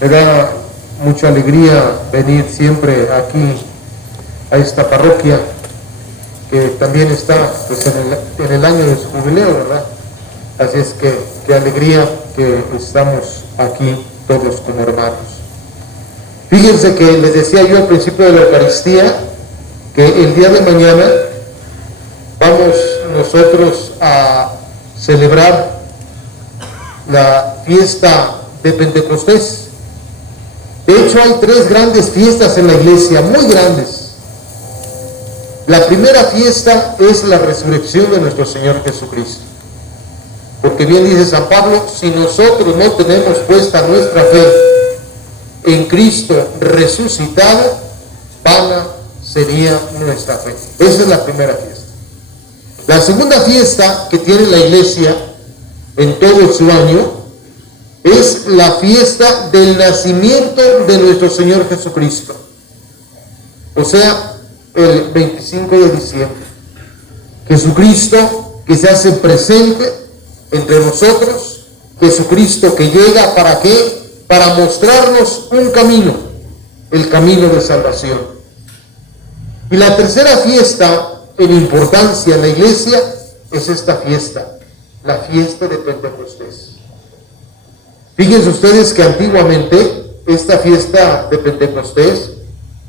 Me da mucha alegría venir siempre aquí a esta parroquia que también está pues, en el año de su jubileo, ¿verdad? Así es que qué alegría que estamos aquí todos como hermanos. Fíjense que les decía yo al principio de la Eucaristía que el día de mañana vamos nosotros a celebrar la fiesta de Pentecostés. De hecho, hay 3 grandes fiestas en la iglesia, muy grandes. La primera fiesta es la resurrección de nuestro Señor Jesucristo. Porque bien dice San Pablo, si nosotros no tenemos puesta nuestra fe en Cristo resucitado, vana sería nuestra fe. Esa es la primera fiesta. La segunda fiesta que tiene la iglesia en todo su año es la fiesta del nacimiento de nuestro Señor Jesucristo. O sea, el 25 de diciembre. Jesucristo que se hace presente entre nosotros. Jesucristo que llega, ¿para qué? Para mostrarnos un camino, el camino de salvación. Y la tercera fiesta en importancia en la iglesia es esta fiesta, la fiesta de Pentecostés. Fíjense ustedes que antiguamente esta fiesta de Pentecostés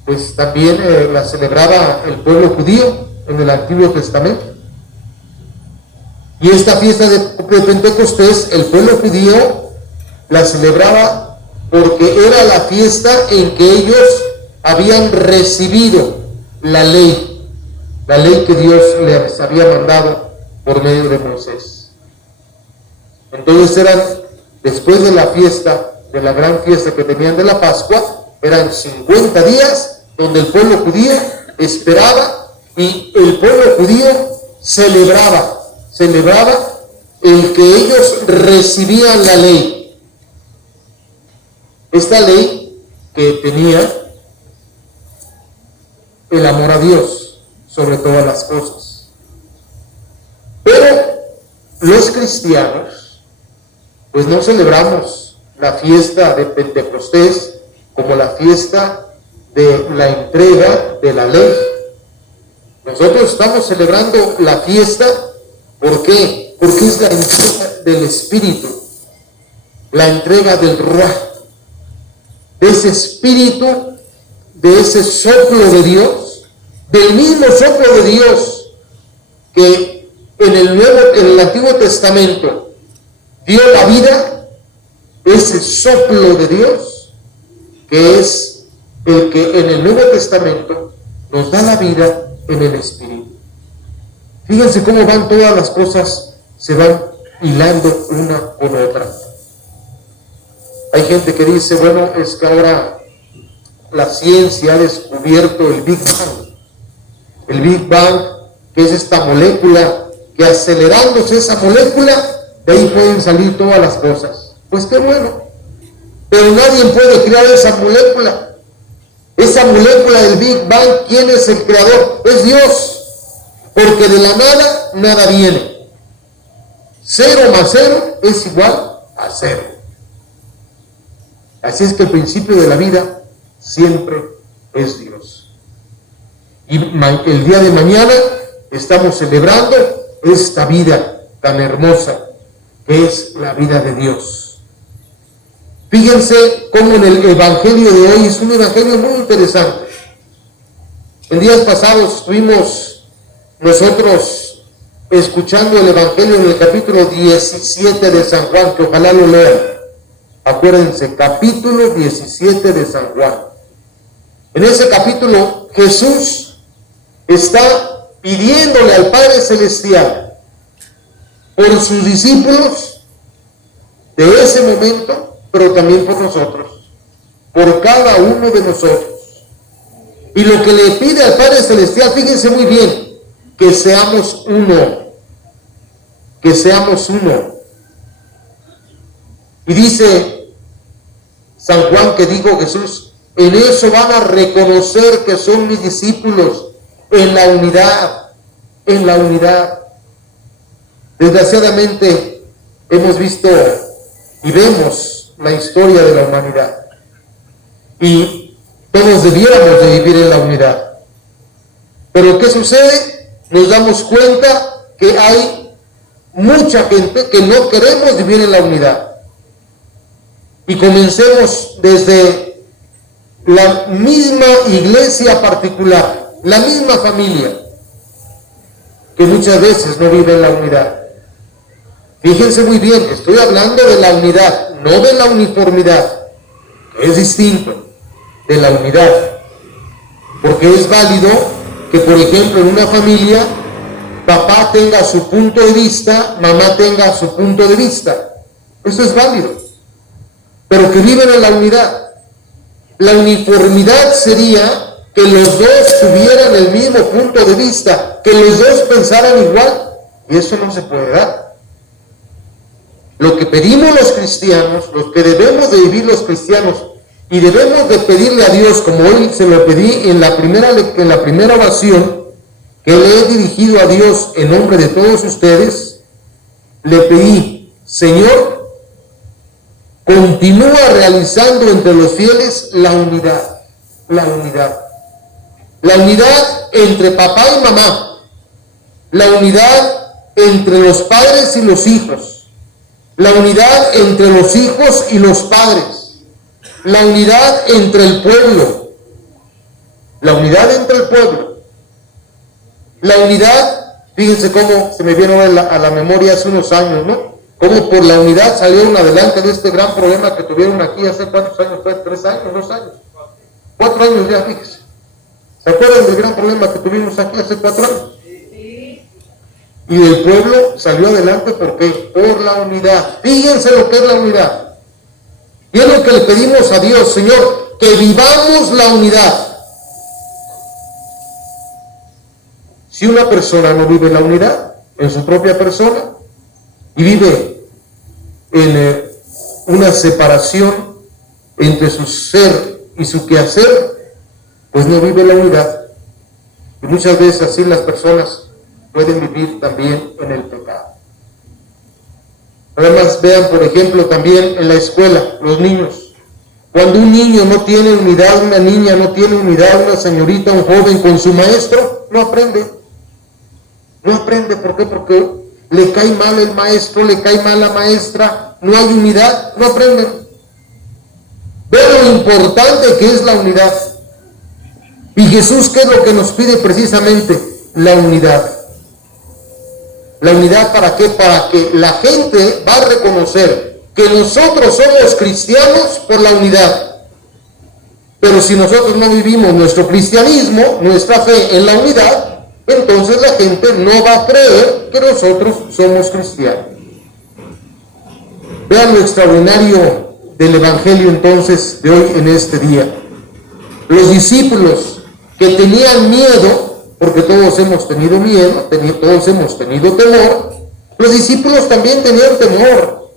pues también la celebraba el pueblo judío en el Antiguo Testamento. Y esta fiesta de Pentecostés el pueblo judío la celebraba porque era la fiesta en que ellos habían recibido la ley que Dios les había mandado por medio de Moisés. Entonces eran, después de la fiesta, de la gran fiesta que tenían de la Pascua, eran 50 días donde el pueblo judío esperaba y el pueblo judío celebraba el que ellos recibían la ley. Esta ley que tenía el amor a Dios sobre todas las cosas. Pero los cristianos pues no celebramos la fiesta de Pentecostés como la fiesta de la entrega de la ley. Nosotros estamos celebrando la fiesta, ¿por qué? Porque es la entrega del Espíritu, la entrega del Ruaj, de ese Espíritu, de ese soplo de Dios, del mismo soplo de Dios que en el Antiguo Testamento dio la vida, ese soplo de Dios que es el que en el Nuevo Testamento nos da la vida en el Espíritu. Fíjense cómo van todas las cosas, se van hilando una con otra. Hay gente que dice, bueno, es que ahora la ciencia ha descubierto el Big Bang. El Big Bang, que es esta molécula, que acelerándose esa molécula, de ahí pueden salir todas las cosas. Pues qué bueno. Pero nadie puede crear esa molécula. Esa molécula del Big Bang, ¿quién es el creador? Es Dios. Porque de la nada, nada viene. 0 más 0 es igual a 0. Así es que el principio de la vida siempre es Dios. Y el día de mañana estamos celebrando esta vida tan hermosa que es la vida de Dios. Fíjense cómo en el Evangelio de hoy es un Evangelio muy interesante. En días pasados estuvimos nosotros escuchando el Evangelio en el capítulo 17 de San Juan, que ojalá lo lean. Acuérdense, capítulo 17 de San Juan. En ese capítulo Jesús está pidiéndole al Padre Celestial por sus discípulos de ese momento, pero también por nosotros, por cada uno de nosotros. Y lo que le pide al Padre Celestial, fíjense muy bien, que seamos uno, que seamos uno. Y dice San Juan que dijo Jesús, en eso van a reconocer que son mis discípulos, en la unidad, en la unidad. Desgraciadamente hemos visto y vemos la historia de la humanidad. y todos debiéramos de vivir en la unidad. Pero ¿qué sucede? Nos damos cuenta que hay mucha gente que no queremos vivir en la unidad. Y comencemos desde la misma iglesia particular, la misma familia, que muchas veces no vive en la unidad. Fíjense muy bien, estoy hablando de la unidad, no de la uniformidad, que es distinto de la unidad. Porque es válido que, por ejemplo, en una familia, papá tenga su punto de vista, mamá tenga su punto de vista. Eso es válido. Pero que viven en la unidad. La uniformidad sería que los dos tuvieran el mismo punto de vista, que los dos pensaran igual, y eso no se puede dar. Lo que pedimos los cristianos, lo que debemos de vivir los cristianos, y debemos de pedirle a Dios, como hoy se lo pedí en la primera oración, que le he dirigido a Dios en nombre de todos ustedes, le pedí: Señor, continúa realizando entre los fieles la unidad, la unidad. La unidad entre papá y mamá, la unidad entre los padres y los hijos, la unidad entre los hijos y los padres, la unidad entre el pueblo, la unidad entre el pueblo, la unidad, fíjense cómo se me vino a la memoria hace unos años, ¿no? Cómo por la unidad salieron adelante de este gran problema que tuvieron aquí hace cuántos años fue, 3 años, 2 años, 4 años ya, fíjense. ¿Se acuerdan del gran problema que tuvimos aquí hace 4 años? Y el pueblo salió adelante, ¿por qué? Por la unidad. Fíjense lo que es la unidad. Y es lo que le pedimos a Dios, Señor, que vivamos la unidad. Si una persona no vive la unidad en su propia persona y vive en una separación entre su ser y su quehacer, pues no vive la unidad. Y muchas veces así las personas pueden vivir también en el pecado. Además, vean, por ejemplo, también en la escuela, los niños. Cuando un niño no tiene unidad, una niña no tiene unidad, una señorita, un joven con su maestro, no aprende. No aprende, ¿por qué? Porque le cae mal el maestro, le cae mal la maestra, no hay unidad, no aprenden. Vean lo importante que es la unidad. Y Jesús, ¿qué es lo que nos pide precisamente? La unidad. ¿La unidad para qué? Para que la gente va a reconocer que nosotros somos cristianos por la unidad. Pero si nosotros no vivimos nuestro cristianismo, nuestra fe en la unidad, entonces la gente no va a creer que nosotros somos cristianos. Vean lo extraordinario del Evangelio entonces de hoy en este día. Los discípulos que tenían miedo, porque todos hemos tenido miedo, todos hemos tenido temor, los discípulos también tenían temor.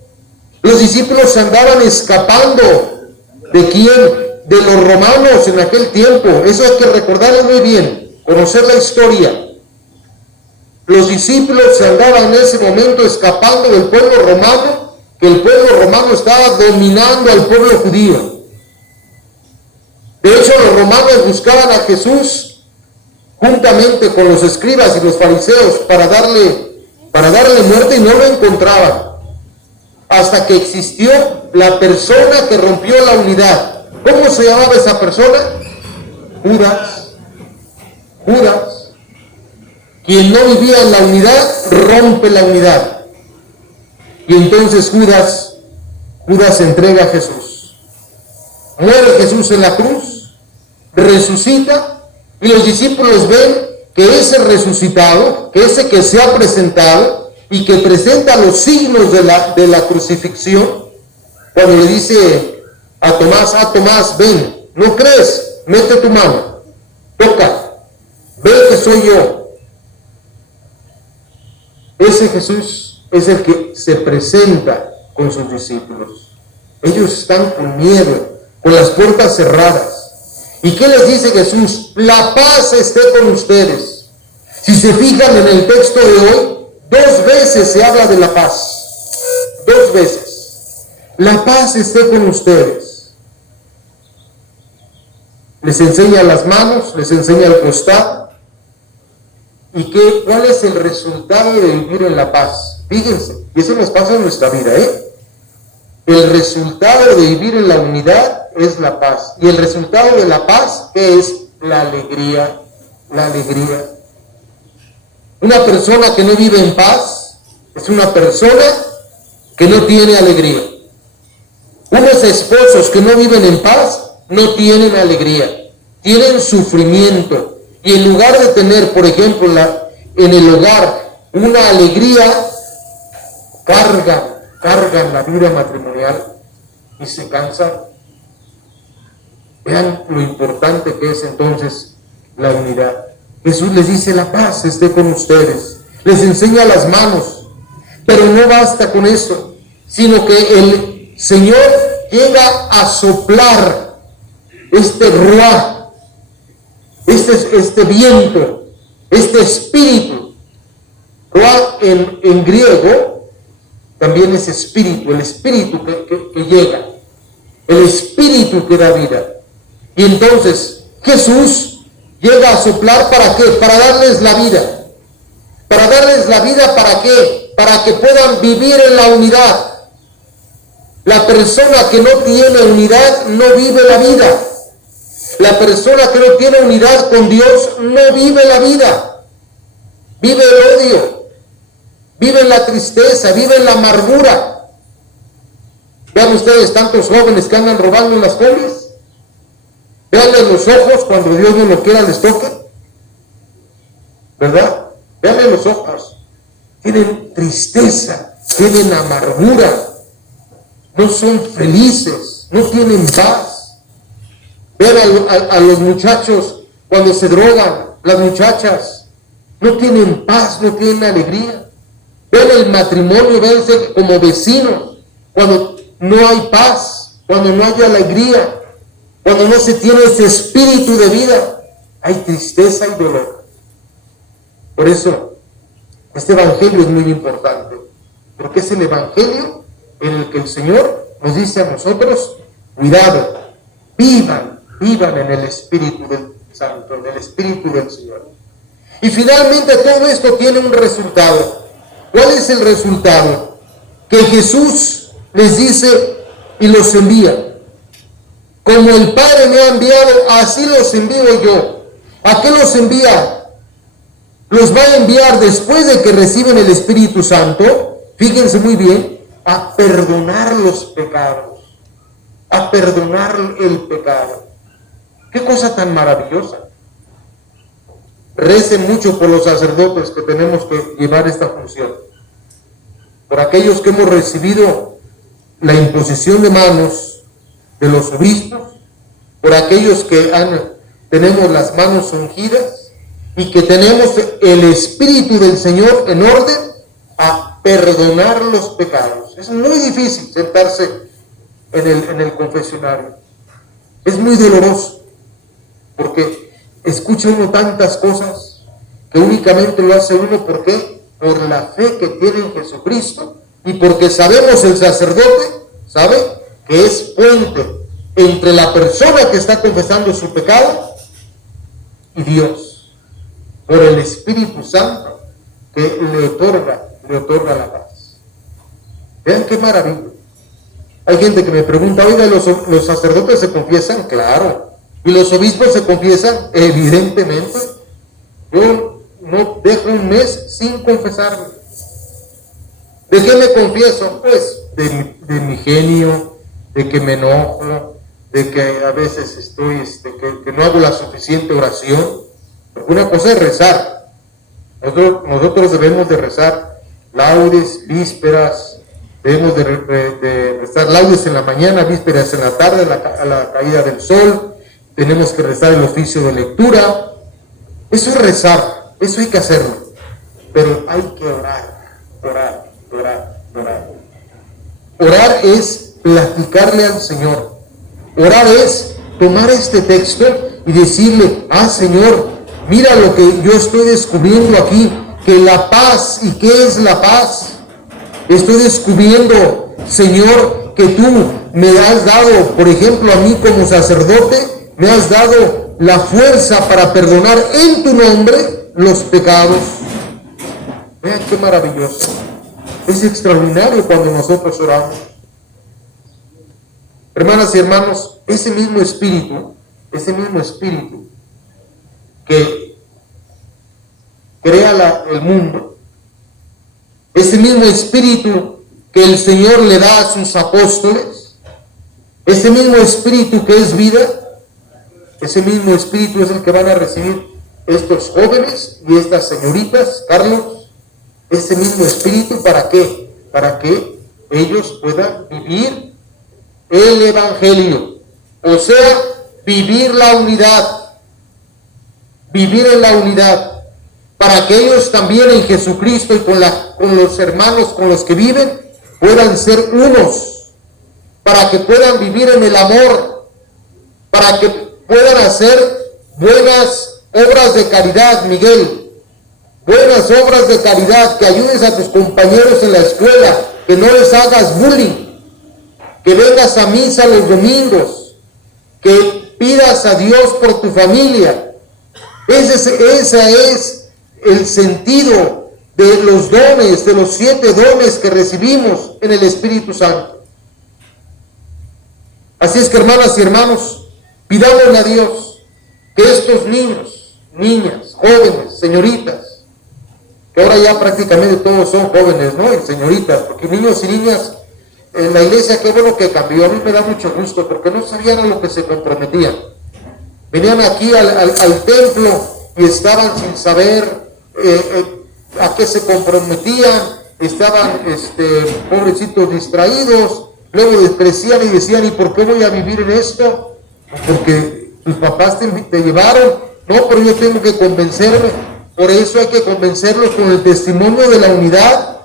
Los discípulos se andaban escapando. ¿De quién? De los romanos en aquel tiempo. Eso hay que recordarlo muy bien, conocer la historia. Los discípulos se andaban en ese momento escapando del pueblo romano, que el pueblo romano estaba dominando al pueblo judío. De hecho, los romanos buscaban a Jesús juntamente con los escribas y los fariseos para darle muerte y no lo encontraban. Hasta que existió la persona que rompió la unidad. ¿Cómo se llamaba esa persona? Judas. Quien no vivía en la unidad, rompe la unidad. Y entonces Judas se entrega a Jesús. Muere Jesús en la cruz, resucita, y los discípulos ven que ese resucitado, que ese que se ha presentado y que presenta los signos de la crucifixión, cuando le dice a Tomás, ven, ¿no crees? Mete tu mano, toca, ve que soy yo. Ese Jesús es el que se presenta con sus discípulos. Ellos están con miedo, con las puertas cerradas. ¿Y qué les dice Jesús? La paz esté con ustedes. Si se fijan en el texto de hoy, 2 veces se habla de la paz. 2 veces. La paz esté con ustedes. les enseña las manos, les enseña el costado. ¿Y cuál es el resultado de vivir en la paz? Fíjense, y eso nos pasa en nuestra vida, El resultado de vivir en la unidad es la paz. Y el resultado de la paz, ¿qué es? La alegría. La alegría. Una persona que no vive en paz es una persona que no tiene alegría. Unos esposos que no viven en paz no tienen alegría, tienen sufrimiento. Y en lugar de tener, por ejemplo, en el hogar una alegría, cargan la vida matrimonial y se cansan. Vean lo importante que es entonces la unidad. Jesús les dice: la paz esté con ustedes. Les enseña las manos. Pero no basta con eso, sino que el Señor llega a soplar este ruá, este viento, este espíritu. Ruá en griego también es espíritu, el espíritu que llega, el espíritu que da vida. Y entonces Jesús llega a soplar, ¿para qué? Para darles la vida. ¿Para darles la vida para qué? Para que puedan vivir en la unidad. La persona que no tiene unidad no vive la vida. La persona que no tiene unidad con Dios no vive la vida. Vive el odio, vive la tristeza, vive la amargura. Vean ustedes tantos jóvenes que andan robando en las combis. Veanle los ojos cuando Dios no lo quiera les toque. ¿Verdad? Veanle los ojos. Tienen tristeza, tienen amargura. No son felices, no tienen paz. Vean a los muchachos cuando se drogan, las muchachas. No tienen paz, no tienen alegría. Vean el matrimonio, véanse como vecinos. Cuando no hay paz, cuando no hay alegría, cuando no se tiene ese espíritu de vida, hay tristeza y dolor. Por eso, este evangelio es muy importante, porque es el evangelio en el que el Señor nos dice a nosotros: cuidado, vivan en el Espíritu del Santo, en el Espíritu del Señor. Y finalmente todo esto tiene un resultado. ¿Cuál es el resultado? Que Jesús les dice y los envía. Como el Padre me ha enviado, así los envío yo. ¿A qué los envía? Los va a enviar después de que reciben el Espíritu Santo, fíjense muy bien, a perdonar los pecados, a perdonar el pecado. ¡Qué cosa tan maravillosa! Recen mucho por los sacerdotes que tenemos que llevar esta función, por aquellos que hemos recibido la imposición de manos de los obispos, por aquellos que tenemos las manos ungidas, y que tenemos el Espíritu del Señor en orden a perdonar los pecados. Es muy difícil sentarse en el confesionario. Es muy doloroso, porque escucha uno tantas cosas que únicamente lo hace uno. ¿Por qué? Por la fe que tiene en Jesucristo, y porque sabemos el sacerdote, ¿sabe? Que es puente entre la persona que está confesando su pecado y Dios, por el Espíritu Santo que le otorga la paz. Vean qué maravilla. Hay gente que me pregunta: oiga, ¿los sacerdotes se confiesan? Claro. ¿Y los obispos se confiesan? Evidentemente. Yo no dejo un mes sin confesarme. ¿De qué me confieso? Pues de mi genio, de que me enojo, de que a veces estoy, que no hago la suficiente oración. Porque una cosa es rezar. Nosotros debemos de rezar laudes, vísperas, debemos de rezar laudes en la mañana, vísperas en la tarde, a la caída del sol. Tenemos que rezar el oficio de lectura. Eso es rezar, eso hay que hacerlo. Pero hay que orar. Orar es platicarle al Señor. Orar es tomar este texto y decirle: Señor, mira lo que yo estoy descubriendo aquí, que la paz. ¿Y qué es la paz? Estoy descubriendo, Señor, que tú me has dado, por ejemplo, a mí como sacerdote, me has dado la fuerza para perdonar en tu nombre los pecados. Vean qué maravilloso. Es extraordinario cuando nosotros oramos. Hermanas y hermanos, ese mismo espíritu que crea el mundo, ese mismo espíritu que el Señor le da a sus apóstoles, ese mismo espíritu que es vida, ese mismo espíritu es el que van a recibir estos jóvenes y estas señoritas, Carlos. Ese mismo espíritu, ¿para qué? Para que ellos puedan vivir el Evangelio, o sea, vivir la unidad, vivir en la unidad, para que ellos también en Jesucristo y con los hermanos con los que viven puedan ser unos, para que puedan vivir en el amor, para que puedan hacer buenas obras de caridad, Miguel, buenas obras de caridad, que ayudes a tus compañeros en la escuela, que no les hagas bullying, que vengas a misa los domingos, que pidas a Dios por tu familia. Ese es el sentido de los dones, de los 7 dones que recibimos en el Espíritu Santo. Así es que, hermanas y hermanos, pidámosle a Dios que estos niños, niñas, jóvenes, señoritas, que ahora ya prácticamente todos son jóvenes, ¿no? Y señoritas, porque niños y niñas en la iglesia, qué bueno que cambió. A mí me da mucho gusto, porque no sabían a lo que se comprometían. Venían aquí al templo y estaban sin saber a qué se comprometían, estaban pobrecitos distraídos, luego crecían y decían, ¿y por qué voy a vivir en esto? Porque tus papás te llevaron. No, pero yo tengo que convencerme. Por eso hay que convencerlos con el testimonio de la unidad.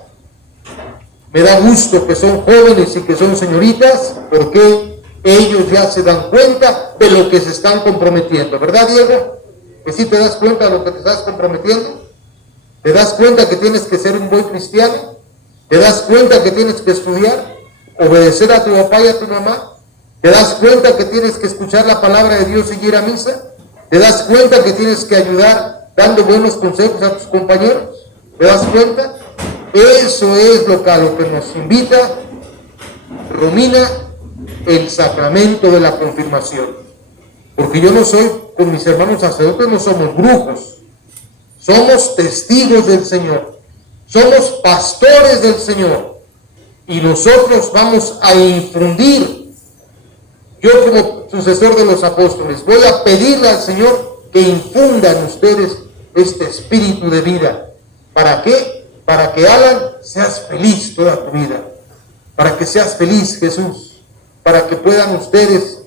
Me da gusto que son jóvenes y que son señoritas, porque ellos ya se dan cuenta de lo que se están comprometiendo, ¿verdad, Diego? Que sí te das cuenta de lo que te estás comprometiendo. ¿Te das cuenta que tienes que ser un buen cristiano? ¿Te das cuenta que tienes que estudiar? ¿Obedecer a tu papá y a tu mamá? ¿Te das cuenta que tienes que escuchar la palabra de Dios y ir a misa? ¿Te das cuenta que tienes que ayudar dando buenos consejos a tus compañeros? ¿Te das cuenta? Eso es a lo que nos invita, Romina, el sacramento de la confirmación. Porque yo no soy, con mis hermanos sacerdotes, no somos brujos. Somos testigos del Señor. Somos pastores del Señor. Y nosotros vamos a infundir. Yo, como sucesor de los apóstoles, voy a pedirle al Señor que infunda en ustedes este espíritu de vida. ¿Para qué? Para que, Alan, seas feliz toda tu vida. Para que seas feliz, Jesús. Para que puedan ustedes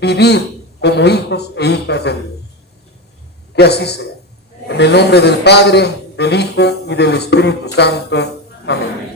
vivir como hijos e hijas de Dios. Que así sea. En el nombre del Padre, del Hijo y del Espíritu Santo. Amén.